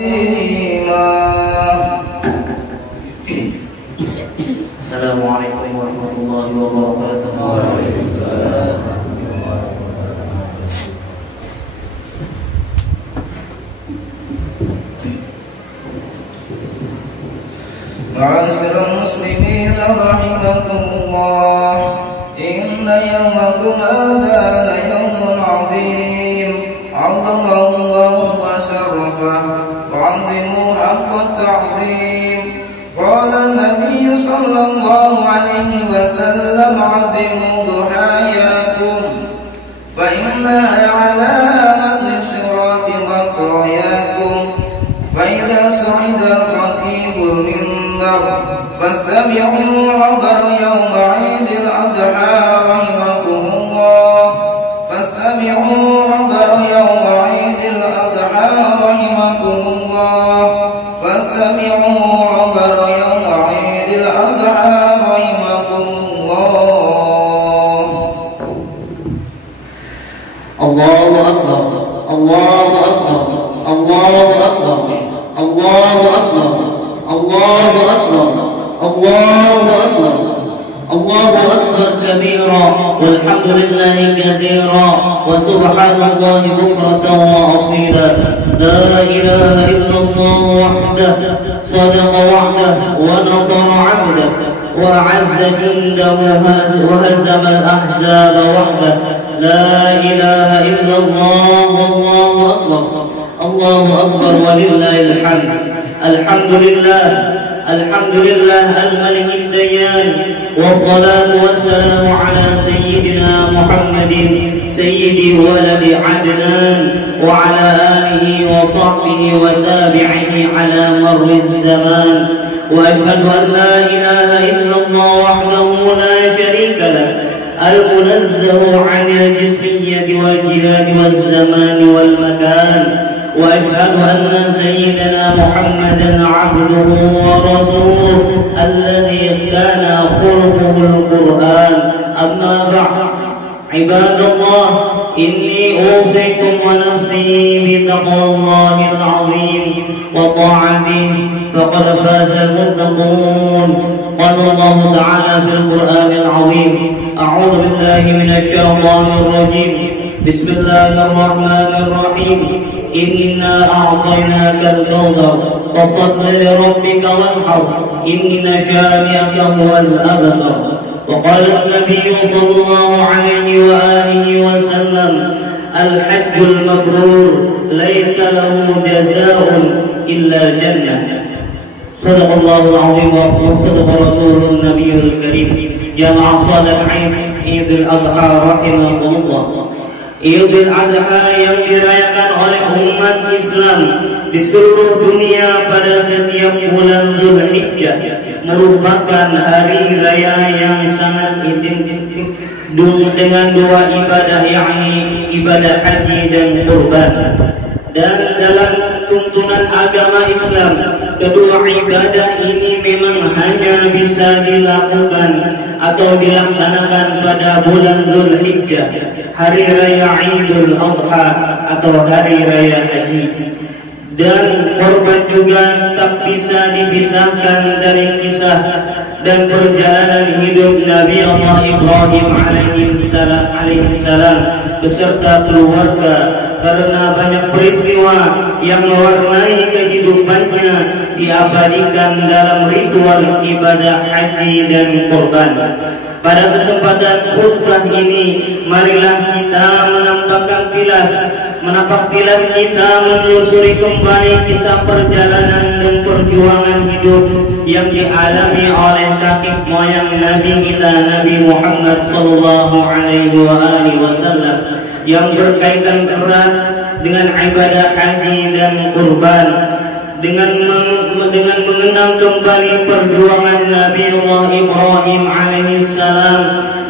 Assalamualaikum warahmatullahi wabarakatuh. Waalaikumsalam. Ma'asyiral muslimin rahimakumullah, inna yawmakum hadha la yawmun 'azim, 'azzamallahu wa syarrafah, fa'azzimu haqqa ta'zim. Qala an-nabiy sallallahu alaihi wasallam, 'azzimu duhayakum fa innaha 'ala ahli sirati maqrayakum, fa idza su'ida al-khatibul فاستمعوا عبر يوم عيد الأضحى رحمكم الله، فاستمعوا عبر يوم عيد الأضحى رحمكم الله، فاستمعوا عبر يوم عيد الأضحى رحمكم الله. الله أكبر الله أكبر الله أكبر الله أكبر الله أكبر الله أكبر الله أكبر كبيرا والحمد لله كثيرا وسبحان الله بكرة وأصيلا. لا إله إلا الله وحده صدق وعده ونصر عبده وأعز جنده وهزم الأحزاب وحده. لا إله إلا الله والله أكبر الله أكبر ولله الحمد. الحمد لله الحمد لله الملك الديان، والصلاة والسلام على سيدنا محمد سيد ولد عدنان وعلى آله وصحبه وتابعه على مر الزمان. وأشهد أن لا إله إلا الله وحده لا شريك له المنزه عن الجسمية والجهاد والزمان والمكان. وأشهد أن سيدنا محمدا عبده ورسوله الذي كان خلقه القرآن. أما بعد، عباد الله، إني أوصيكم ونفسي بتقوى الله العظيم وطاعته، فقد فاز المتقون. قال الله تعالى في القرآن العظيم: أعوذ بالله من الشيطان الرجيم، بسم الله الرحمن الرحيم. إنا أعطيناك الكوثر فصل لربك وانحر إن شانئك هو الأبتر. وقال النبي صلى الله عليه وآله وسلم: الحج المبرور ليس له جزاء إلا الجنة. صدق الله العظيم وصدق رسوله النبي الكريم. جمع صلاة عيد الأضحى رحمكم الله. Idul Adha yang dirayakan oleh umat Islam di seluruh dunia pada setiap bulan Dzulhijjah merupakan hari raya yang sangat identik dengan dua ibadah, yakni ibadah haji dan kurban. Dan dalam tuntunan agama Islam, kedua ibadah ini memang hanya bisa dilakukan atau dilaksanakan pada bulan Dzulhijjah, hari raya Idul Adha atau hari raya haji. Dan korban juga tak bisa dipisahkan dari kisah dan perjalanan hidup Nabi Allah Ibrahim alaihissalam beserta keluarga, karena banyak peristiwa yang mewarnai kehidupannya diabadikan dalam ritual ibadah haji dan kurban. Pada kesempatan khutbah ini, marilah kita menapak tilas kita menelusuri kembali kisah perjalanan dan perjuangan hidup yang dialami oleh kakek moyang Nabi kita, Nabi Muhammad sallallahu alaihi wasallam, yang berkaitan erat dengan ibadah haji dan kurban. Dengan mengenang kembali perjuangan Nabi Allah Ibrahim alaihissalam,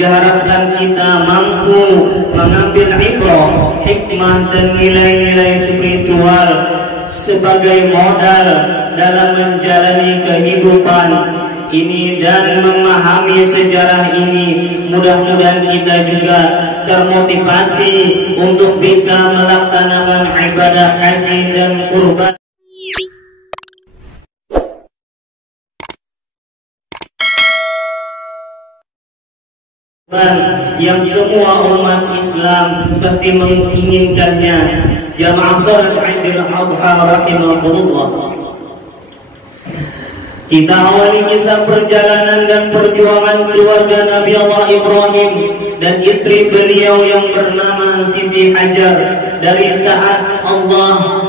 diharapkan kita mampu mengambil ibrah, hikmah dan nilai-nilai spiritual sebagai modal dalam menjalani kehidupan ini dan memahami sejarah ini. Mudah-mudahan kita juga termotivasi untuk bisa melaksanakan ibadah haji dan kurban. yang semua umat Islam pasti menginginkannya. Jamaah salat Idul Adha rahimakumullah. Kita awali kisah perjalanan dan perjuangan keluarga Nabi Allah Ibrahim dan istri beliau yang bernama Siti Hajar dari saat Allah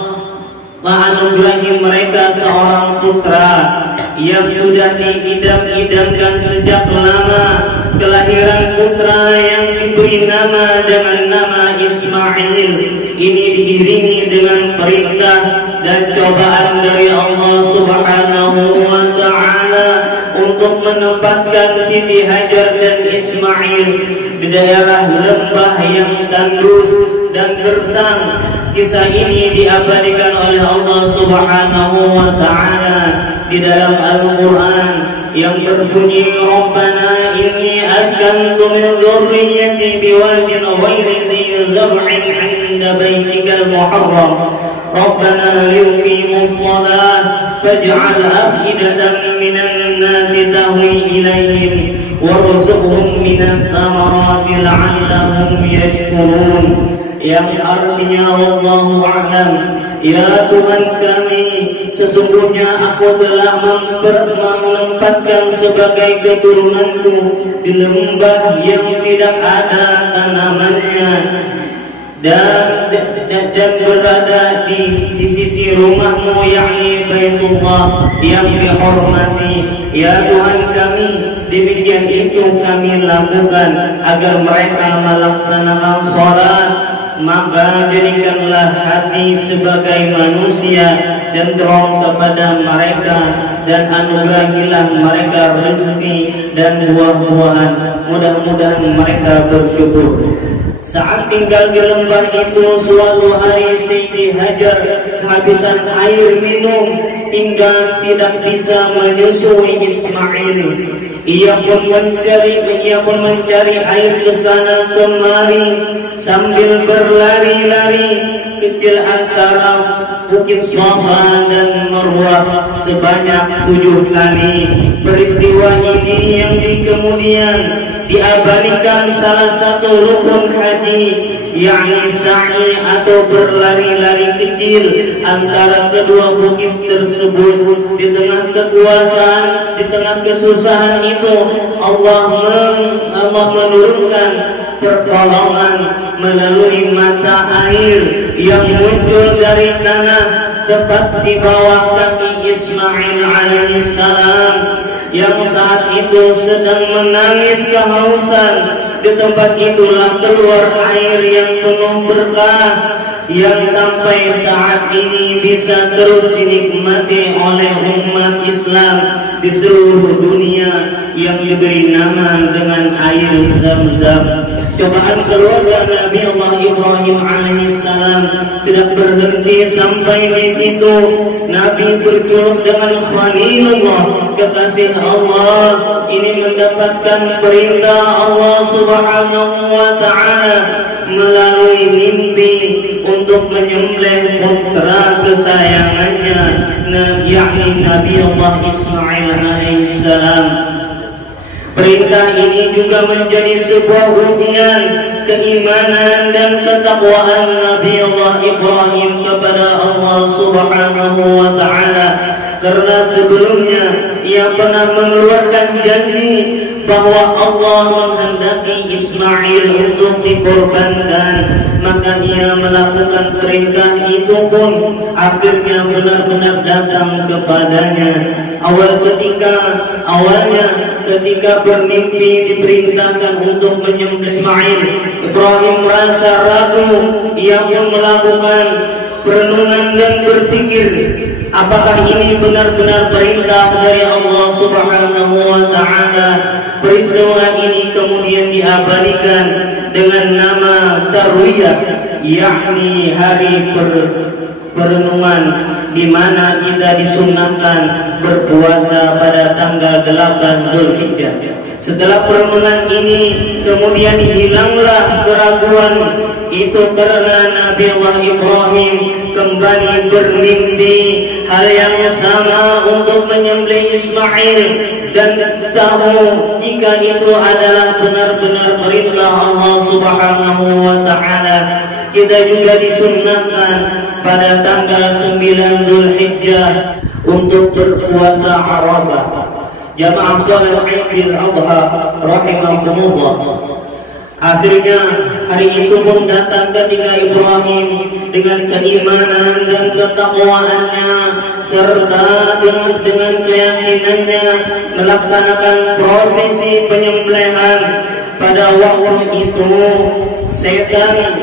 menganugerahi mereka seorang putra yang sudah diidam-idamkan sejak lama, kelahiran putra yang diberi nama dengan nama Ismail. Ini diiringi dengan perintah dan cobaan dari Allah Subhanahu wa Ta'ala untuk menempatkan Siti Hajar dan Ismail di daerah lembah yang tandus dan gersang. Kisah ini diabadikan oleh Allah Subhanahu wa Ta'ala di dalam Al-Quran yang berbunyi, Rabbana inni askantu min dzurriyyati biwadin ghairi dhi zar'in 'inda baitikal muharram Rabbana liyuqimus shalah faj'al af'idatan minan nasi tahwi ilaihim warzuqhum minat thamarati la'allahum yashkurun. Yang artinya wallahu a'lam, ya Tuhan kami, sesungguhnya aku telah menempatkan sebagai keturunanku di lembah yang tidak ada tanamannya dan berada di sisi rumahmu, yakni Baitullah yang dihormati. Ya Tuhan kami, demikian itu kami lakukan agar mereka melaksanakan sholat. Maka jadikanlah hati sebagai manusia cenderung kepada mereka dan anugerahilah mereka rezeki dan buah-buahan. Mudah-mudahan mereka bersyukur. Saat tinggal di lembah itu, suatu hari Siti Hajar kehabisan air minum hingga tidak bisa menyusui Ismail. Ia pun mencari air ke sana kemari sambil berlari-lari kecil antara Bukit Safa dan Marwah sebanyak 7 kali. Peristiwa ini yang kemudian diabadikan salah satu rukun haji, yakni sa'i atau berlari-lari kecil antara kedua bukit tersebut. Di tengah kekuasaan, di tengah kesusahan itu, Allah menurunkan pertolongan melalui mata air yang muncul dari tanah tepat di bawah kaki Ismail alaihissalam yang saat itu sedang menangis kehausan. Di tempat itulah keluar air yang penuh berkah yang sampai saat ini bisa terus dinikmati oleh umat Islam di seluruh dunia, yang diberi nama dengan air Zam-Zam. Cobaan keluarga Nabi Allah Ibrahim alaihissalam tidak berhenti sampai di situ. Nabi berjuluk dengan Khalilullah, kekasih Allah. Ini mendapatkan perintah Allah Subhanahu wa Ta'ala melalui mimpi untuk menyembelih putra kesayangannya, yakni Nabi Allah Ismail alaihissalam. Perintah ini juga menjadi sebuah ujian keimanan dan ketakwaan Nabi Allah Ibrahim kepada Allah Subhanahu wa Ta'ala, karena sebelumnya ia pernah mengeluarkan janji bahwa Allah menghendaki Ismail untuk dikorbankan, maka ia melakukan perintah itu pun akhirnya benar-benar datang kepadanya. Awalnya ketika bermimpi diperintahkan untuk menyembelih Ismail, Ibrahim merasa ragu. Ia pun melakukan perenungan dan berpikir, apakah ini benar-benar perintah dari Allah Subhanahu wa Ta'ala? Peristiwa ini kemudian diabadikan dengan nama Tarwiyah, yakni hari perenungan, di mana kita disunahkan berpuasa pada tanggal 8 Dzulhijjah. Setelah perenungan ini, kemudian hilanglah keraguan. Itu karena Nabi Allah Ibrahim kembali bermimpi hal yang sama untuk menyembelih Ismail, dan tahu jika itu adalah benar-benar perintah Allah Subhanahu wa Ta'ala. Kita juga disunnahkan pada tanggal 9 Dzulhijjah untuk berpuasa Arafah. Jamaah salat Idul Adha rahimakumullah. Akhirnya hari itu pun datang ketika Ibrahim dengan keimanan dan ketakwaannya serta dengan keyakinannya melaksanakan prosesi penyembelihan. Pada waktu itu setan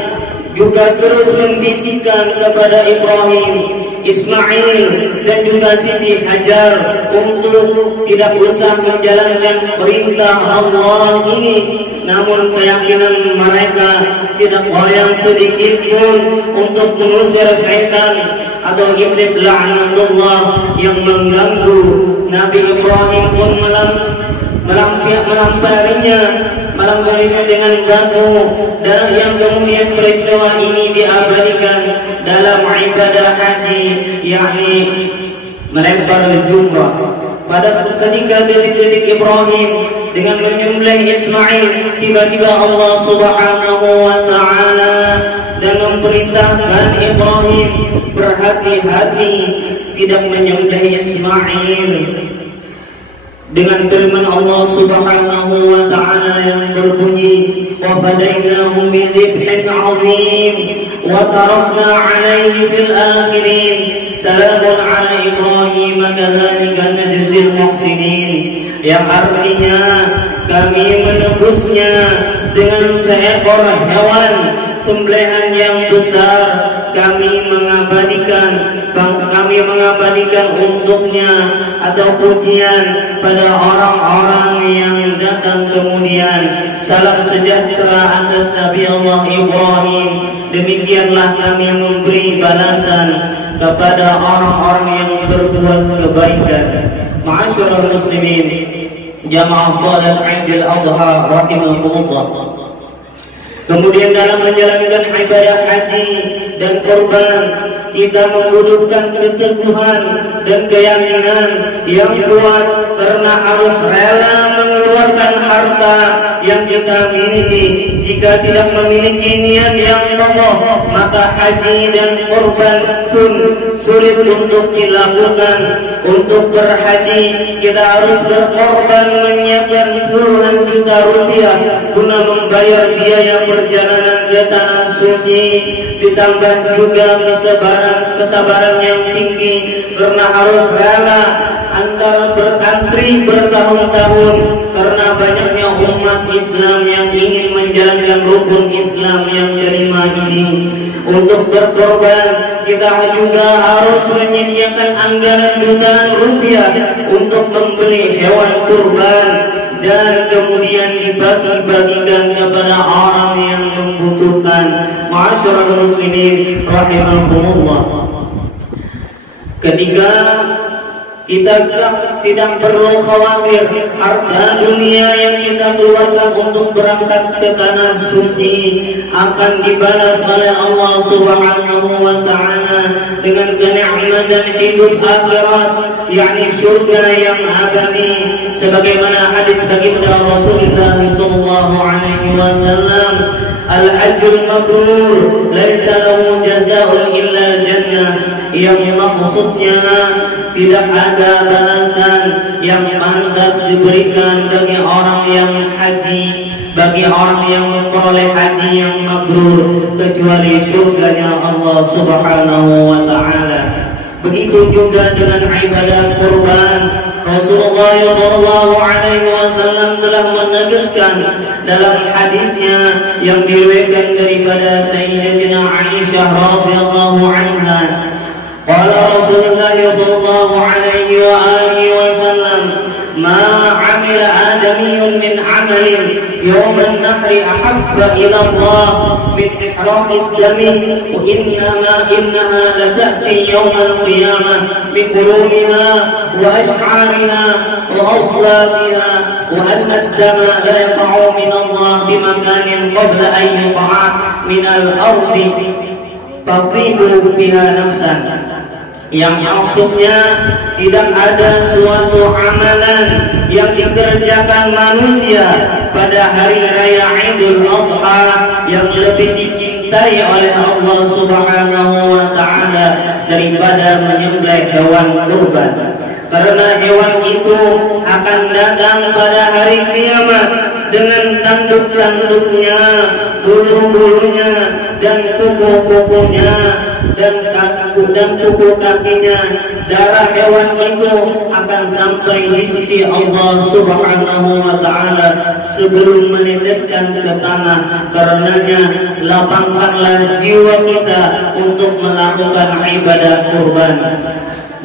juga terus membisikkan kepada Ibrahim, Ismail dan juga Siti Hajar untuk tidak usah menjalankan perintah Allah ini. Namun keyakinan mereka tidak goyang sedikit pun untuk mengusir syaitan atau iblis la'natullah yang mengganggu. Nabi Ibrahim pun melamparinya dengan batu, dan yang kemudian peristiwa ini diabadikan dalam ibadah haji, yakni melempar jumrah. Pada ketika detik-detik Ibrahim dengan menyembelih Ismail, tiba-tiba Allah Subhanahu wa Ta'ala dan memerintahkan Ibrahim berhati-hati tidak menyembelih Ismail. Dengan firman Allah Subhanahu wa Ta'ala yang berbunyi, wa fadainahu bi dzibhin 'adzim wa tarakna 'alaihi fil akhirin salamun 'ala Ibrahim kadzalika najzil muhsinin, yang artinya kami menebusnya dengan seekor hewan sembelihan yang besar. Kami mengabadikan untuknya atau pujian pada orang-orang yang datang kemudian. Salam sejahtera atas Nabi Allah Ibrahim. Demikianlah kami memberi balasan kepada orang-orang yang berbuat kebaikan. Ma'asyiral muslimin, jamaah salat Idul Adha rahimakumullah. Kemudian dalam menjalankan ibadah haji dan kurban, kita membutuhkan keteguhan dan keyakinan yang kuat, karena harus rela mengeluarkan harta yang kita miliki. Jika tidak memiliki niat yang kokoh, maka haji dan kurban pun sulit untuk dilakukan. Untuk berhaji, kita harus berkorban menyiapkan puluhan juta rupiah guna membayar biaya perjalanan ke tanah suci. Ditambah juga kesabaran yang tinggi, karena harus rela antara berantri bertahun-tahun, karena banyaknya umat Islam yang ingin menjalankan rukun Islam yang kelima ini. Untuk berkorban, kita juga harus menyediakan anggaran jutaan rupiah untuk membeli hewan kurban dan kemudian dibagi-bagikan kepada orang yang membutuhkan. Ma'asyiral muslimin rahimakumullah. Ketiga, kita tidak perlu khawatir harta dunia yang kita keluarkan untuk berangkat ke tanah suci akan dibalas oleh Allah Subhanahu wa Ta'ala dengan kenikmatan hidup akhirat, yakni surga yang abadi. Sebagaimana hadis baginda Rasulullah sallallahu alaihi wasallam, al-hajjul mabrur laisa lahu jazaa'un illa jannah, yang maksudnya tidak ada balasan yang pantas diberikan bagi orang yang haji, bagi orang yang memperoleh haji yang mabrur, kecuali surganya Allah Subhanahu wa Ta'ala. Begitu juga dengan ibadah kurban. Rasulullah sallallahu alaihi wasallam telah menegaskan dalam hadisnya yang diriwayatkan daripada Sayyidatina Aisyah radhiyallahu anha, qala Rasulullah sallallahu alaihi wa alihi wasallam, ma 'amila adamiyyun min 'amalin يوم النحر أحب إلى الله من إحراق الدم إنها لتأتي يوم القيامة بقرونها وأشعارها وأصلابها وأن الدم لا يقع من الله بمكان قبل أن يقع من الأرض تطيب بها نفسا. Yang maksudnya tidak ada suatu amalan yang dikerjakan manusia pada hari raya Idul Adha yang lebih dicintai oleh Allah Subhanahu wa taala daripada menyembelih hewan kurban. Karena hewan itu akan datang pada hari kiamat dengan tanduk-tanduknya, bulu-bulunya, dan kuku-kukunya, dan kuku kakinya. Darah hewan itu akan sampai di sisi Allah Subhanahu wa taala sebelum meneteskan ke tanah. Karenanya lapangkanlah jiwa kita untuk melakukan ibadah kurban.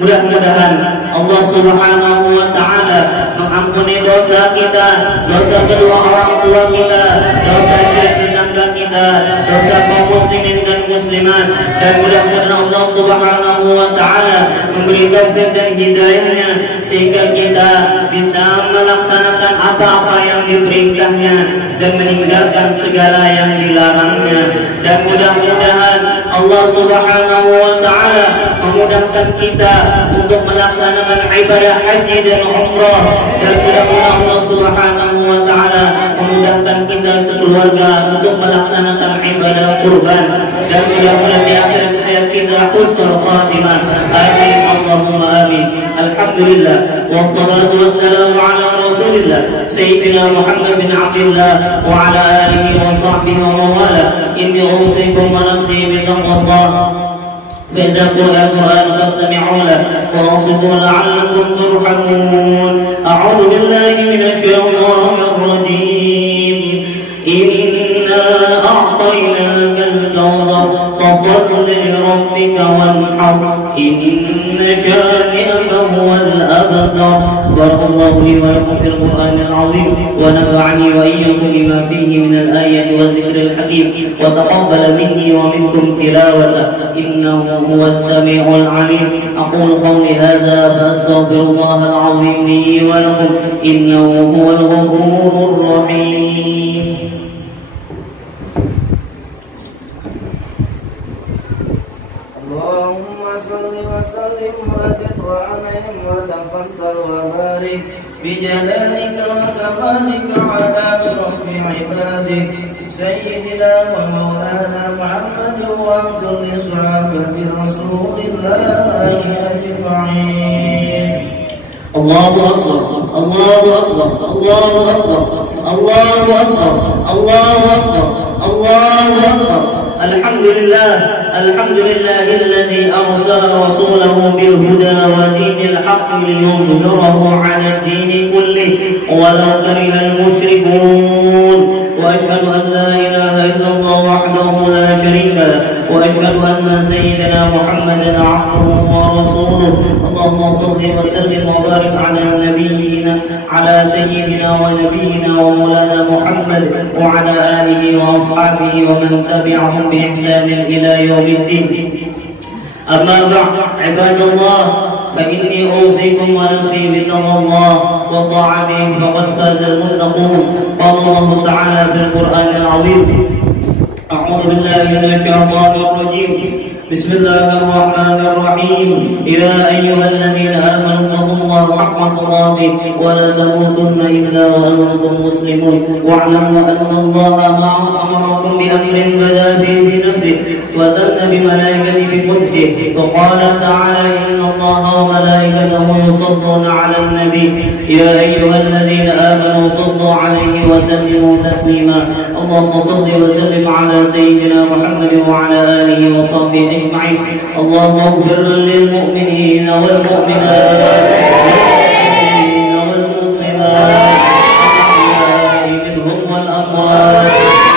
Mudah-mudahan Allah Subhanahu wa taala mengampuni dosa kita, dosa kedua orang tua kita, dosa tetangga kita, dosa kaum muslimin dan muslimat, dan mudah-mudahan Allah Subhanahu wa taala memberi taufik dan hidayahnya sehingga kita bisa melaksanakan apa-apa yang diperintahnya dan meninggalkan segala yang dilarangnya. Dan mudah-mudahan Allah Subhanahu wa taala memudahkan kita untuk melaksanakan ibadah haji dan umrah, dan mudah-mudahan Allah Subhanahu wa taala memudahkan kita sekeluarga untuk melaksanakan ibadah kurban, dan mudah-mudahan di akhir hayat kita husnul khatimah. Amin Allahumma amin. Alhamdulillah wassalatu wassalamu ala Rasulillah Sayyidina Muhammad bin Abdullah wa ala alihi wa sahbihi wa mawala. Inni usikum wa nafsi bi taqwallah فاتقوا القرآن فاستمعوا له وانصتوا لعلكم ترحمون. أعوذ بالله من الشيطان الرجيم. إنا أعطيناك الكوثر فصل لربك وانحر إن شانئك هو الأبتر. بارك الله لي ولكم في القرآن العظيم ونفعني وإياكم بما فيه من الآيات والذكر الحكيم وتقبل مني ومنكم تلاوته إنه هو السميع العليم. أقول قولي هذا فأستغفر الله العظيم لي ولكم إنه هو الغفور الرحيم. اللهم صل وسلم وزد وأنعم وتفضل وبارك بجلالك وكمالك على أشرف عبادك سيدنا ومولانا محمد وكل صحابة رسول الله أجمعين. الله أكبر الله أكبر الله أكبر الله أكبر الله أكبر الله أكبر. الحمد لله الحمد لله الذي أرسل رسوله بالهدى ودين الحق ليظهره على الدين كله ولو كره المشركون. وأشهد أن لا إله إلا الله وحده لا شريك له وأشهد أن سيدنا محمدا عبده ورسوله. اللهم صل وسلم وبارك على سيدنا ونبينا ومولانا محمد وعلى آله وأصحابه ومن تبعهم بإحسان إلى يوم الدين. أما بعد عباد الله فإني أوصيكم ونفسي بتقوى الله وطاعته فقد فاز المتقون. قال الله تعالى في القرآن العظيم. أعوذ بالله من الشيطان الرجيم. بسم الله الرحمن الرحيم. يا أيها الذين آمنوا اتقوا الله حق تقاته ولا تموتن إلا وأنتم مسلمون واعلموا أن الله أمركم بأمر بدأ فيه بنفسه وثنى بملائكته بقدسه فقال تعالى إن الله وملائكته يصلون على النبي يا أيها الذين آمنوا صلوا عليه وسلموا تسليما. اللهم صل وسلم على سيدنا محمد وعلى آله وصحبه أجمعين. اللهم اغفر للمؤمنين والمؤمنات والمسلمين والمسلمات الأحياء منهم والأموات.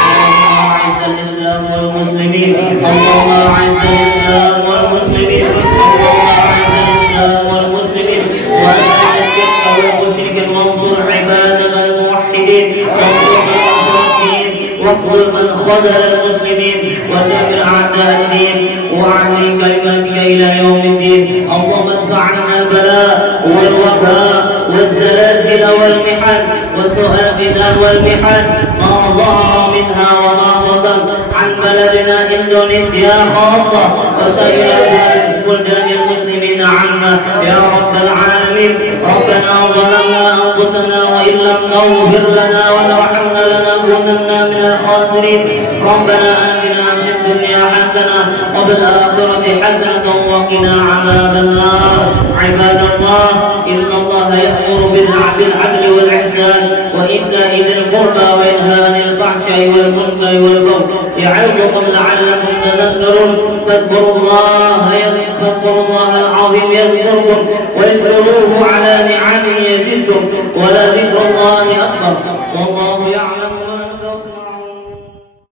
اللهم أعز الإسلام والمسلمين. اللهم أعز الإسلام والمسلمين. اللهم أعز الإسلام والمسلمين وأذل الشرك والمشركين وانصر عبادك الموحدين. وانصر خذل المسلمين ودمر أعداء الدين وعلي كلماتك إلى يوم الدين. اللهم ادفع عنا البلاء والوباء والزلازل والمحن وسوء الفتن والمحن ما ظهر منها وما بطن عن بلدنا إندونيسيا خاصة وسائر بلدان المسلمين عامة يا رب العالمين. ربنا ظلمنا أنفسنا وإن لم تغفر لنا وترحمنا لنكونن من الخاسرين. ربنا آتنا في الدنيا حسنة وفي الآخرة حسنة وقنا عذاب النار. عباد الله إن الله يأمر بالعدل والإحسان وإيتاء ذي القربى وينهى عن الفحشاء والمنكر والبغي يعظكم لعلكم تذكرون. فاذكروا الله العظيم يذكركم واشكروه على